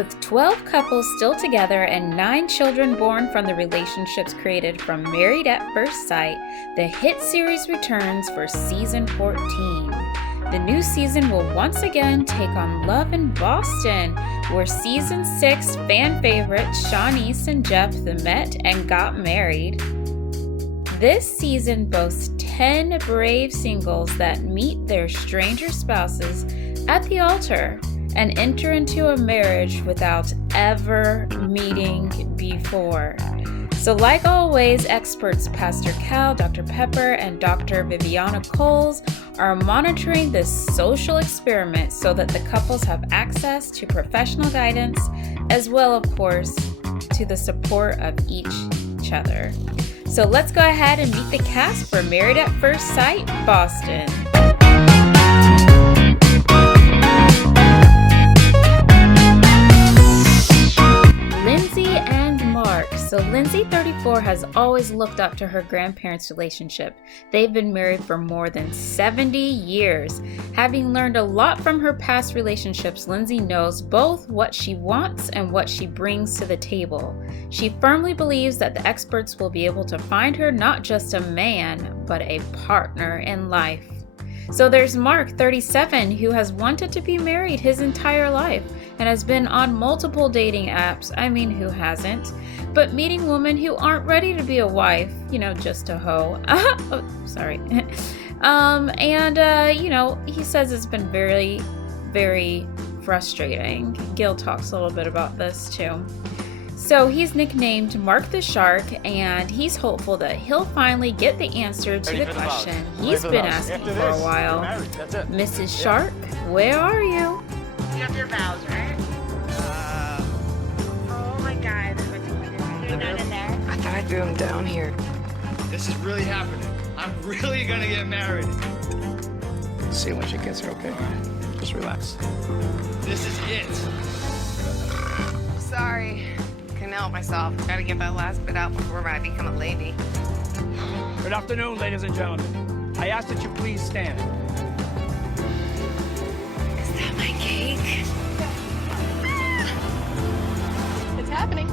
With 12 couples still together and 9 children born from the relationships created from Married at First Sight, the hit series returns for season 14. The new season will once again take on Love in Boston, where season 6 fan favorites Shawnice and Jeff met and got married. This season boasts 10 brave singles that meet their stranger spouses at the altar and enter into a marriage without ever meeting before. So like always, experts Pastor Cal, Dr. Pepper, and Dr. Viviana Coles are monitoring this social experiment so that the couples have access to professional guidance, as well, of course, to the support of each other. So let's go ahead and meet the cast for Married at First Sight, Boston. Lindsay and Mark. So Lindsay, 34, has always looked up to her grandparents' relationship. They've been married for more than 70 years. Having learned a lot from her past relationships, Lindsay knows both what she wants and what she brings to the table. She firmly believes that the experts will be able to find her not just a man, but a partner in life. So there's Mark, 37, who has wanted to be married his entire life and has been on multiple dating apps. I mean, who hasn't? But meeting women who aren't ready to be a wife, just a hoe. Oh, sorry. He says it's been very, very frustrating. Gil talks a little bit about this too. So he's nicknamed Mark the Shark, and he's hopeful that he'll finally get the answer to the question he's been asking for a while. Mrs. Shark, where are you? You have your vows, right? Oh my God, there's my computer. You're not in there? I thought I threw him down here. This is really happening. I'm really gonna get married. See when she gets here, okay? Just relax. This is it. Sorry. Couldn't help myself. Gotta get that last bit out before I become a lady. Good afternoon, ladies and gentlemen. I ask that you please stand. Is that my cake? It's happening.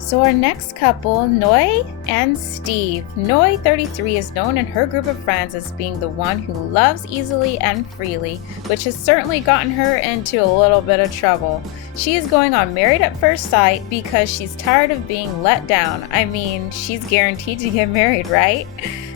So our next couple, Nayte and Steve. Nayte, 33, is known in her group of friends as being the one who loves easily and freely, which has certainly gotten her into a little bit of trouble. She is going on Married at First Sight because she's tired of being let down. I mean, she's guaranteed to get married, right?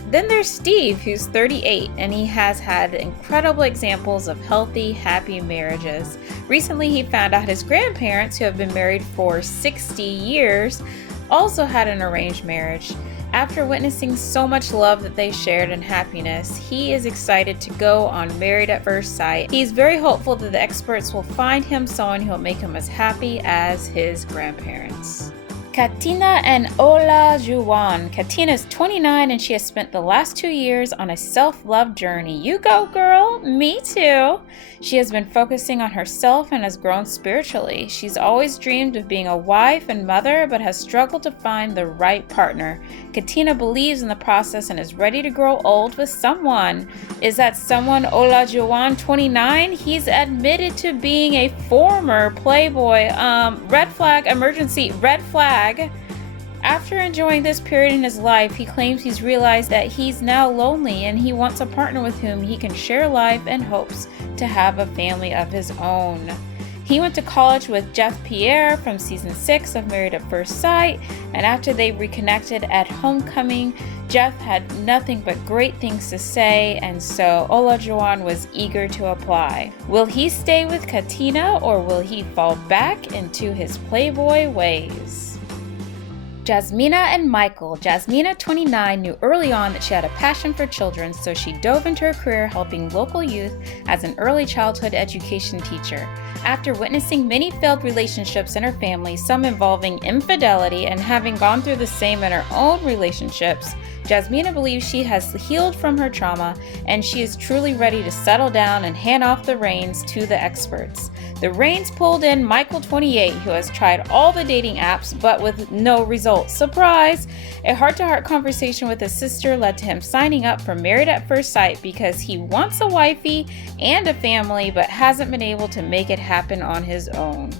Then there's Steve, who's 38, and he has had incredible examples of healthy, happy marriages. Recently, he found out his grandparents, who have been married for 60 years, also had an arranged marriage. After witnessing so much love that they shared and happiness, he is excited to go on Married at First Sight. He's very hopeful that the experts will find him someone who will make him as happy as his grandparents. Katina and Ola Juan. Katina is 29 and she has spent the last 2 years on a self-love journey. You go, girl. Me too. She has been focusing on herself and has grown spiritually. She's always dreamed of being a wife and mother, but has struggled to find the right partner. Katina believes in the process and is ready to grow old with someone. Is that someone Ola Juan, 29? He's admitted to being a former Playboy. Red flag, emergency, red flag. After enjoying this period in his life, he claims he's realized that he's now lonely and he wants a partner with whom he can share life and hopes to have a family of his own. He went to college with Jeff Pierre from season 6 of Married at First Sight, and after they reconnected at homecoming, Jeff had nothing but great things to say, and so Ola Juan was eager to apply. Will he stay with Katina or will he fall back into his Playboy ways? Jasmina and Michael. Jasmina, 29, knew early on that she had a passion for children, so she dove into her career helping local youth as an early childhood education teacher. After witnessing many failed relationships in her family, some involving infidelity, and having gone through the same in her own relationships, Jasmina believes she has healed from her trauma and she is truly ready to settle down and hand off the reins to the experts. The reins pulled in Michael, 28, who has tried all the dating apps but with no results. Surprise! A heart-to-heart conversation with his sister led to him signing up for Married at First Sight because he wants a wifey and a family but hasn't been able to make it happen on his own.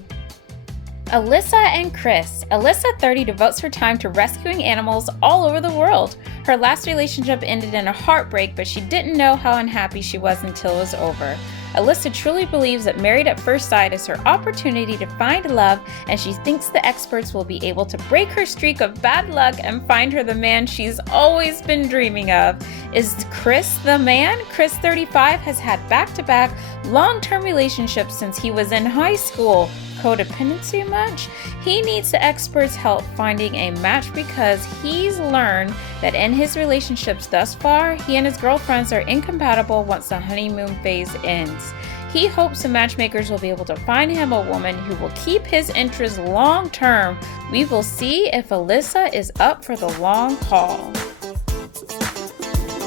Yssa and Chris. Yssa, 30, devotes her time to rescuing animals all over the world. Her last relationship ended in a heartbreak, but she didn't know how unhappy she was until it was over. Yssa truly believes that Married at First Sight is her opportunity to find love, and she thinks the experts will be able to break her streak of bad luck and find her the man she's always been dreaming of. Is Chris the man? Chris, 35, has had back-to-back long-term relationships since he was in high school. Codependency much? He needs the experts' help finding a match because he's learned that in his relationships thus far, he and his girlfriends are incompatible once the honeymoon phase ends. He hopes the matchmakers will be able to find him a woman who will keep his interests long term. We will see if Yssa is up for the long haul.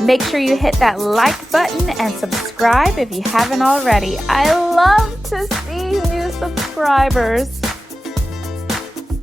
Make sure you hit that like button and subscribe if you haven't already. I love to see new subscribers.